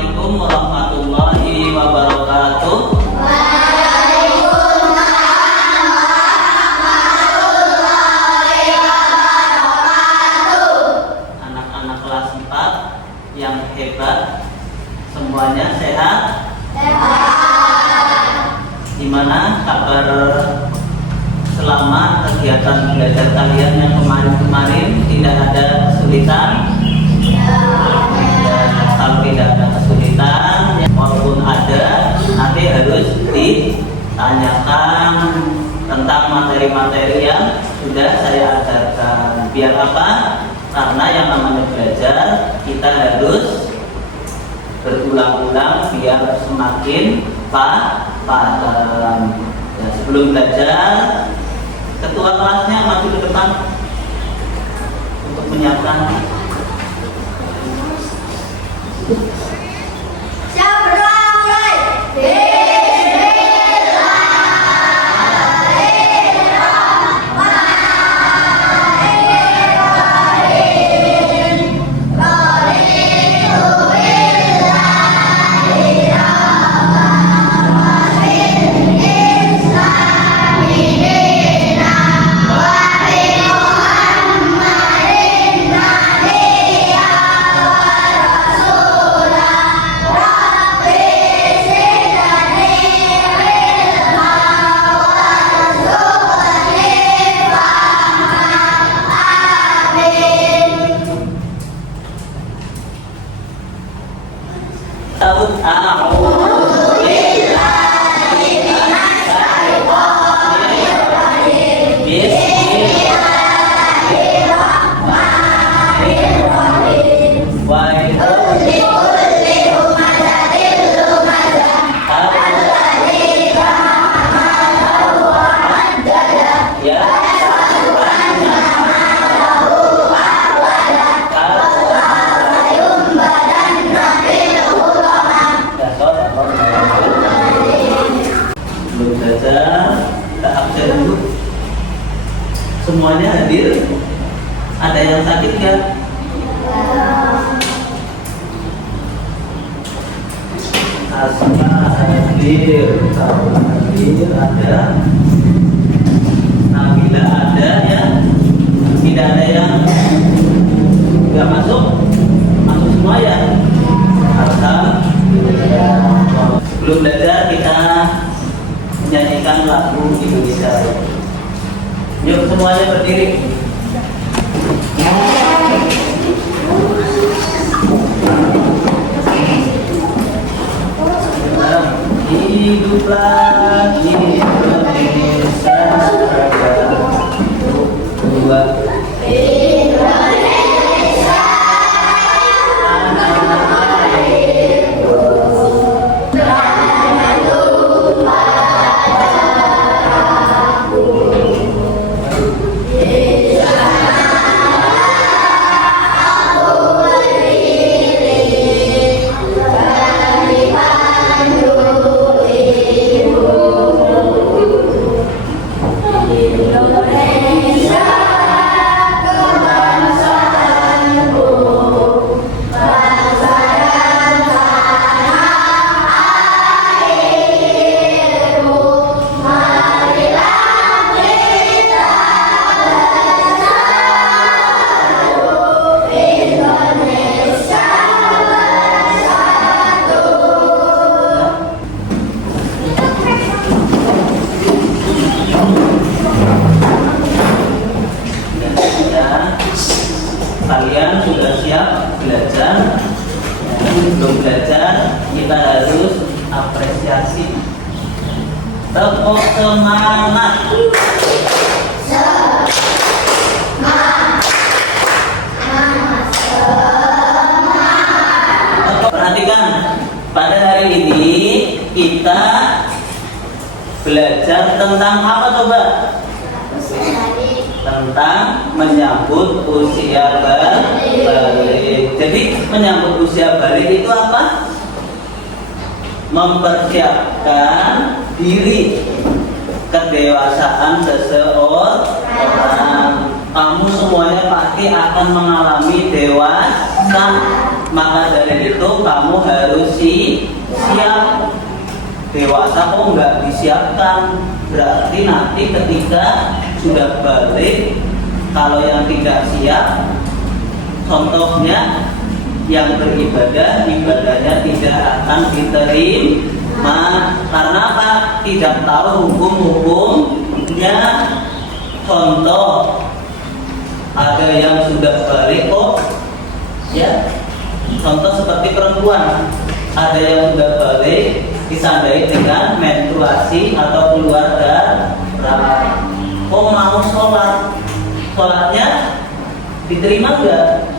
Assalamualaikum warahmatullahi wabarakatuh. Anak-anak kelas 4 yang hebat, semuanya sehat? Gimana kabar selama kegiatan belajar kalian yang kemarin-kemarin? Tidak ada kesulitan? Kalau tidak ada kesulitan, walaupun ada, nanti harus ditanyakan tentang materi-materi yang sudah saya ajarkan. Biar apa? Karena yang namanya belajar, kita harus berulang-ulang biar semakin paham. Ya, sebelum belajar, ketua kelasnya maju ke depan untuk menyiapkan. Siap berdoa mulai. Semuanya hadir? Ada yang sakit nggak? Asma hadir, hadir ada, Nabila ada ya, tidak ada yang nggak masuk, masuk semua ya. Alhamdulillah. Sebelum belajar kita menyanyikan lagu Indonesia. Yuk semuanya berdiri. Hiduplah Indonesia Raya. Dua. Kalian sudah siap belajar? Belum belajar, kita harus apresiasi. Tepuk semangat. Perhatikan, pada hari ini kita belajar tentang apa coba? Tentang menyambut usia balik. Jadi menyambut usia balik itu apa? Mempersiapkan diri kedewasaan seseorang. Kamu semuanya pasti akan mengalami dewasa. Maka dari itu kamu harus siap. Dewasa kok nggak disiapkan, berarti nanti ketika sudah balik, kalau yang tidak siap, contohnya yang beribadah, ibadahnya tidak akan diterima. Karena apa? Tidak tahu hukum-hukumnya. Contoh, ada yang sudah balik kok, ya. Contoh seperti perempuan, ada yang sudah balik ditandai dengan menstruasi atau keluar darah. Kok mau sholat? Sholatnya diterima enggak?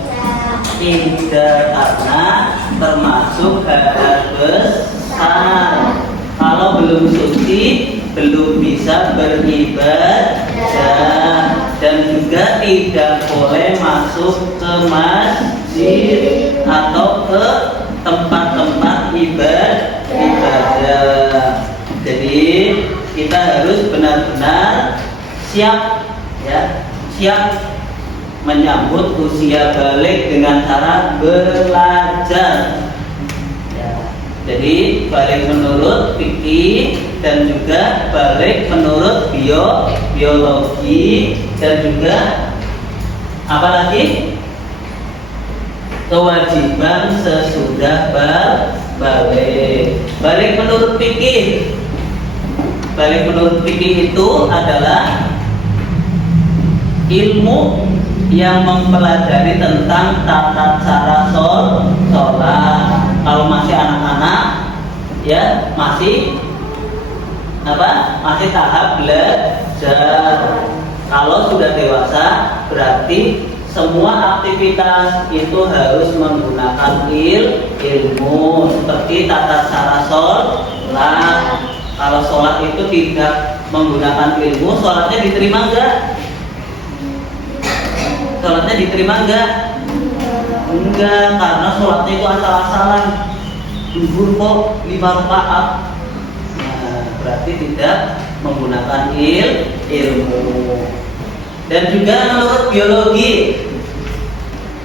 Tidak, karena termasuk hadas besar. Kalau belum suci, belum bisa beribadah, dan juga tidak boleh masuk ke masjid atau ke tempat-tempat ibadah. Jadi kita harus benar-benar siap, ya, siap menyambut usia balik dengan cara belajar. Ya. Jadi balik menurut fikih dan juga balik menurut biologi dan juga apa lagi? Kewajiban sesudah balik. Balik menurut fikih. Balik menurut fikih itu adalah ilmu yang mempelajari tentang tata cara sholat. Kalau masih anak-anak, ya masih apa? Masih tahap belajar. Kalau sudah dewasa, berarti semua aktivitas itu harus menggunakan ilmu seperti tata cara sholat. Kalau sholat itu tidak menggunakan ilmu, sholatnya diterima enggak? Sholatnya diterima enggak? Enggak, karena sholatnya itu asal-asalan. Zuhur kok 5 rakaat. Nah, berarti tidak menggunakan ilmu. Dan juga menurut biologi,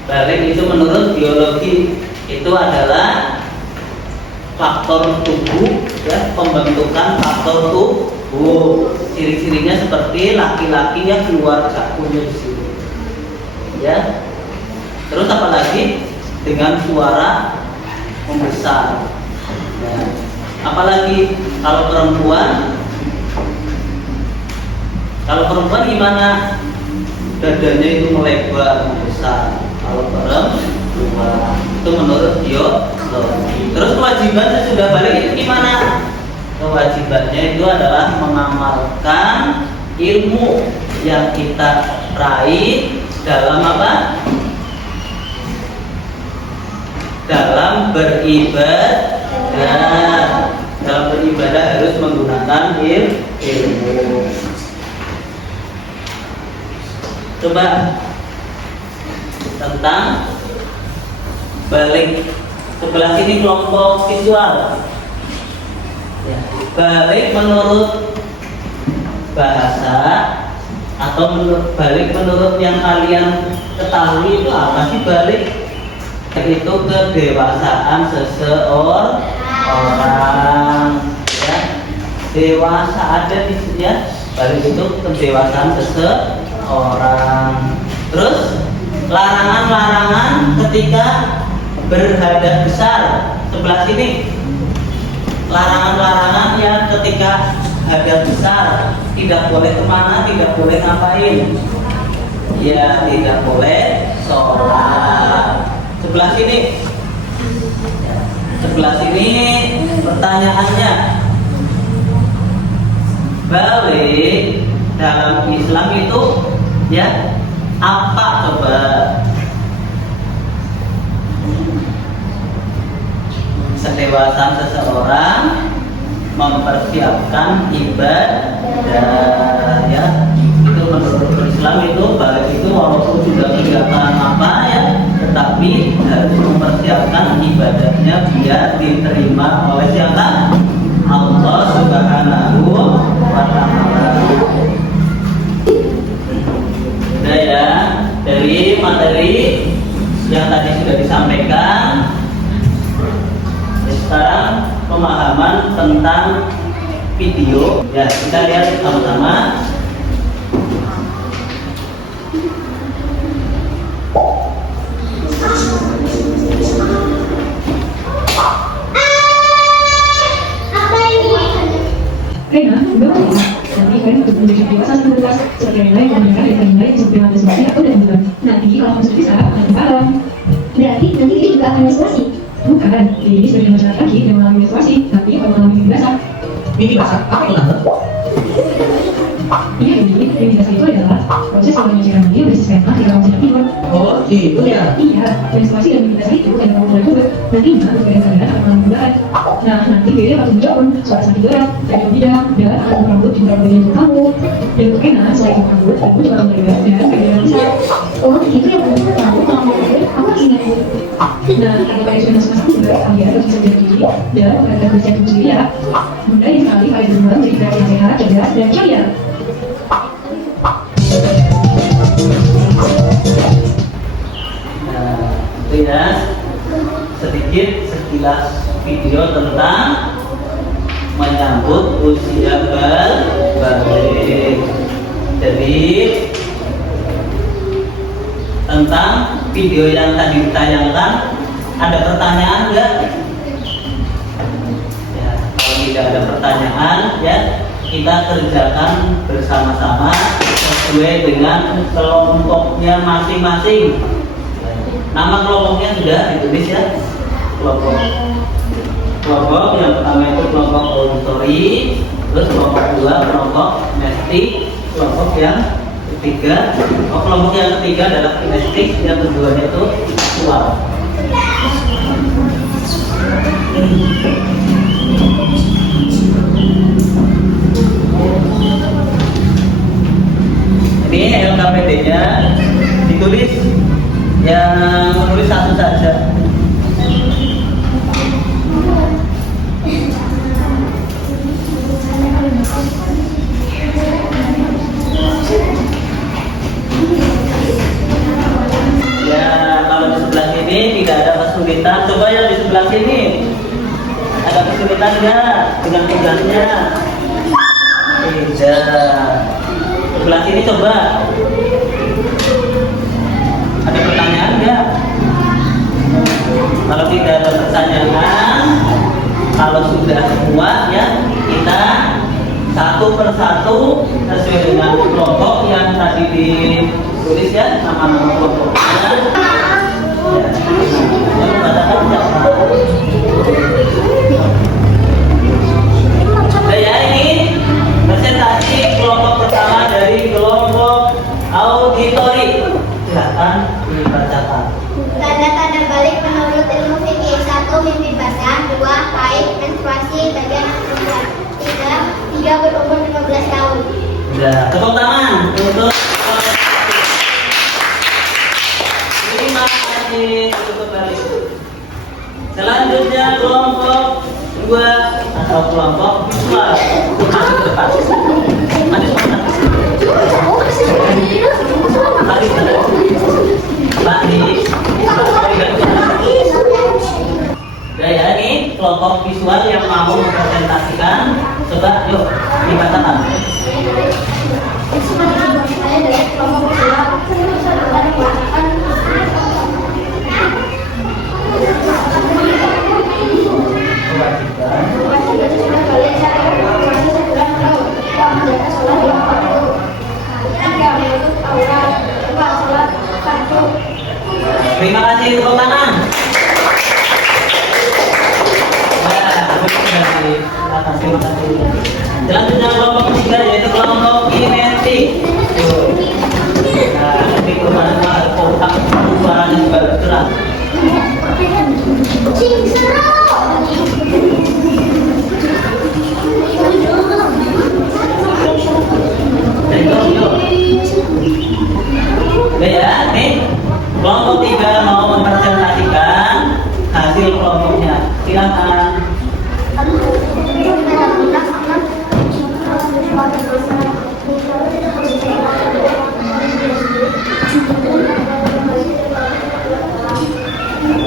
balik itu menurut biologi itu adalah faktor tubuh, ya, pembentukan faktor tubuh. Ciri-cirinya seperti laki-laki yang keluar cakunya di sini, ya. Terus apa lagi? Dengan suara membesar. Ya. Apalagi kalau perempuan gimana? Dadanya itu melebar, membesar. Kalau perempuan itu menurut biologi. Terus kewajiban sudah balik itu gimana? Kewajibannya itu adalah mengamalkan ilmu yang kita raih dalam apa? Dalam beribadah. Dalam beribadah harus menggunakan ilmu. Coba tentang balik. Sebelah sini kelompok visual. Ya. Balik menurut bahasa atau balik menurut yang kalian ketahui itu apa sih balik? Itu kedewasaan seseorang, ya. Dewasa ada di sini, ya. Balik itu kedewasaan seseorang. Terus larangan-larangan ketika berhadas besar. Sebelah sini larangan-larangan yang ketika hadas besar, tidak boleh kemana, tidak boleh ngapain, ya tidak boleh sholat. Sebelah sini pertanyaannya, balik dalam Islam itu, ya, apa coba? Kedewasaan seseorang mempersiapkan ibadah, ya. Itu menurut Islam itu balik itu walaupun sudah kelihatan apa, ya, tetapi harus mempersiapkan ibadahnya biar diterima oleh siapa? Allah Subhanahu wa Ta'ala. Sudah, ya, dari materi yang tadi sudah disampaikan, pemahaman tentang video. Ya, kita lihat sama-sama. Rena juga melihat, nanti kalian untuk menjadi dewasa dan luas seperti yang lain mendengar dan menilai seperti yang ada seperti aku dan bulan. Nanti kalau kamu sudah bisa, akan paham. Berarti nanti dia juga akan menstruasi. Bukan, jadi sebagai masyarakat lagi yang mengalami menstruasi, tapi kalau mengalami mimpi basah. Mimpi basah, apa itu tante? Iya, jadi mimpi basah itu adalah proses kalau menyelesaikan mimpi berisi sperma di dalam sinar tidur. Oh gitu ya. Iya, menstruasi dan mimpi basah itu adalah hubungan kubur. Nantinya untuk kalian akan mengalami mudahan. Nah, nanti dia akan muncul pun suara sakit gerak, sakit tidak, dan akan merambut di beberapa bagian tubuh kamu. Dan untuk enak, selain merambut, kamu juga akan menjaga dan keadaan bisa. Oh, gitu ya benar. Tahu kalau mau tidur, aku harus ingat dulu. Nah, kalau kalian sudah masuk juga, kalian harus bisa jaga diri dan menjaga kebersihan tubuh sendiri ya. Mudah sekali kalian berdua menjadi pribadi yang sehat, cerdas, dan ceria. Nah, itu ya sedikit sekilas video tentang menyambut usia berbalik. Jadi tentang video yang tadi ditayangkan, ada pertanyaan nggak? Ya, kalau tidak ada pertanyaan, ya kita kerjakan bersama-sama sesuai dengan kelompoknya masing-masing. Nama kelompoknya sudah ditulis ya. Kelompok yang pertama itu kelompok auditory, terus kelompok kedua kelompok kinestik, kelompok yang ketiga adalah kinestik, yang kedua itu visual. Ini LKPD-nya ditulis, yang menulis satu saja. Ya, kalau di sebelah sini tidak ada kesulitan. Coba yang di sebelah sini ada kesulitan nggak dengan tugasnya? Tidak. Sebelah sini coba. Ada pertanyaan nggak? Kalau tidak ada pertanyaan, kalau sudah semua ya kita satu persatu sesuai dengan kelompok yang tadi ditulis ya, nama-nama kelompoknya. Ya, yang membacakan siapa? Nah, ya ini presentasi kelompok pertama dari kelompok auditory. Silakan dibacakan. Tanda-tanda balik menurut ilmu fikih: 1. Mimpi basah, 2. Haid, menstruasi, bagian perempuan, 3. Berumur 15 tahun. Ya, tepuk tangan untuk terima kasih untuk balik. Selanjutnya kelompok 2 atau kelompok visual. Maju ke depan. Maju ke depan. Ya, ini kelompok visual yang mau mempresentasikan. Coba yuk dibacakan. Saya dari kelompok kedua. Terima kasih, tepuk tangan. Terima kasih. Selanjutnya kelompok ketiga yaitu kelompok kinetik. Nah, nanti kemana kotak suaranya juga bergerak. Ya, nih kelompok 3 mau mempresentasikan hasil kelompoknya. Silakan.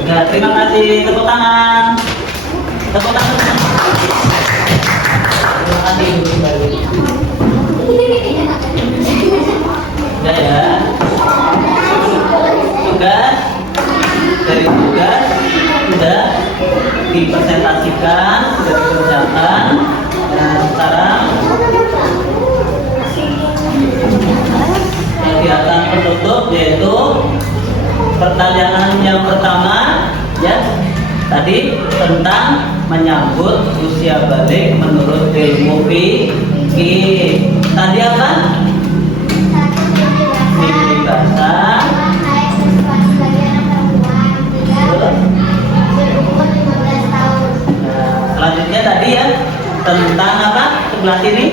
Ya, terima kasih. Tepuk tangan. Tepuk tangan. Angkat ibu kembali. Udah ya. Tugas dari tugas sudah dipresentasikan, sudah dikerjakan. Nah, sekarang kegiatan penutup yaitu pertanyaan yang pertama ya tadi tentang menyambut usia balik menurut ilmu fikih. Tadi apa? Mimpi basah. Selanjutnya tadi ya tentang apa? Sebelah sini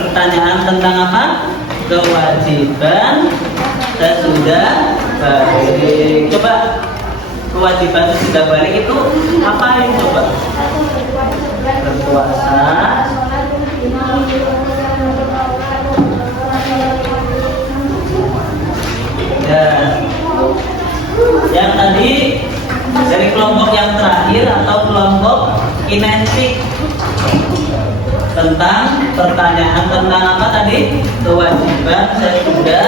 pertanyaan tentang apa? Kewajiban sesudah balik. Coba kewajiban sesudah balik itu apa yang coba? Berpuasa. Ya. Yang tadi dari kelompok yang terakhir atau kelompok kinetik tentang pertanyaan tentang apa tadi? Kewajiban sesudah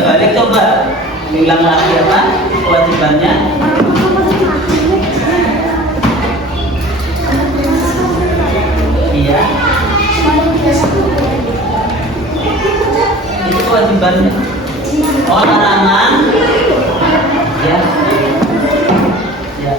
balik. Coba bilang lagi apa kewajibannya? Iya. Itu kewajibannya. Oh, larangan. Ya. Ya.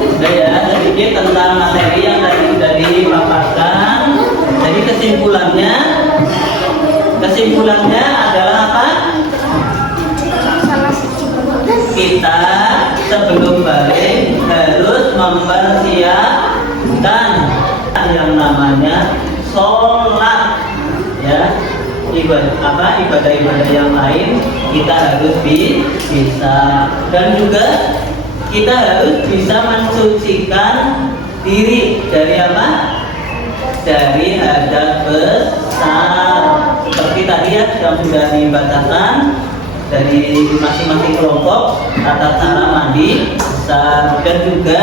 Udah ya, sedikit tentang materi yang tadi sudah dipaparkan. Jadi kesimpulannya adalah apa? Kita sebelum balik harus mempersiapkan yang namanya sholat ya. Ibadah-ibadah yang lain kita harus bisa, dan juga kita harus bisa mensucikan diri dari apa? Dari hadas besar. Seperti tadi ya yang sudah dibacakan dari masing-masing kelompok tata cara mandi besar, dan juga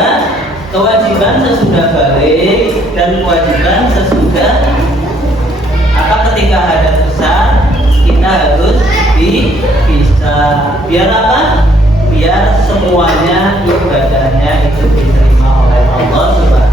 kewajiban sesudah balik dan kewajiban sesudah ketika hadas besar kita harus bisa. Biar apa? Biar semuanya ibadahnya itu diterima oleh Allah Subhanahu